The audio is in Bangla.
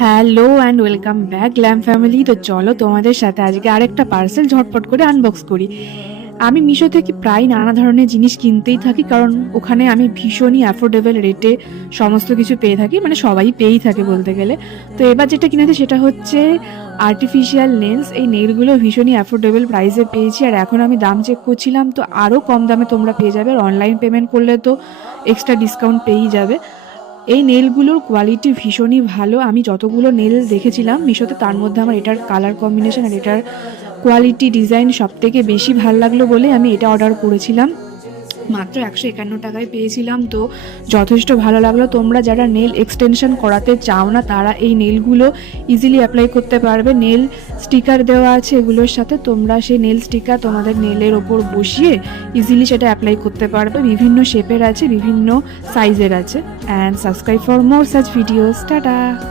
Hello and welcome back glam family. তো চলো তোমাদের সাথে আজকে আরেকটা পার্সেল ঝটপট করে আনবক্স করি। আমি মিশো থেকে প্রায় নানা ধরনের জিনিস কিনতেই থাকি, কারণ ওখানে আমি ভীষণই অ্যাফোর্ডেবল রেটে সমস্ত কিছু পেয়ে থাকি, মানে সবাই পেয়েই থাকে বলতে গেলে। তো এবার যেটা কিনেছি সেটা হচ্ছে আর্টিফিশিয়াল নেলস। এই নেলগুলো ভীষণই অ্যাফোর্ডেবল প্রাইসে পেয়েছি, আর এখন আমি দাম চেক করছিলাম তো আরও কম দামে তোমরা পেয়ে যাবে, আর অনলাইন পেমেন্ট করলে তো এক্সট্রা ডিসকাউন্ট পেয়েই যাবে। এই নেলগুলোর কোয়ালিটি ভীষণই ভালো। আমি যতগুলো নেল দেখেছিলাম মিশোতে তার মধ্যে আমার এটার কালার কম্বিনেশন আর এটার কোয়ালিটি ডিজাইন সব থেকে বেশি ভালো লাগলো বলে আমি এটা অর্ডার করেছিলাম। মাত্র 151 টাকায় পেয়েছিলাম, তো যথেষ্ট ভালো লাগলো। তোমরা যারা নেল এক্সটেনশন করাতে চাও না তারা এই নেলগুলো ইজিলি অ্যাপ্লাই করতে পারবে। নেল স্টিকার দেওয়া আছে এগুলোর সাথে, তোমরা সেই নেল স্টিকার তোমাদের নেলের ওপর বসিয়ে ইজিলি সেটা অ্যাপ্লাই করতে পারবে। বিভিন্ন শেপের আছে, বিভিন্ন সাইজের আছে। And subscribe for more such videos. Tata.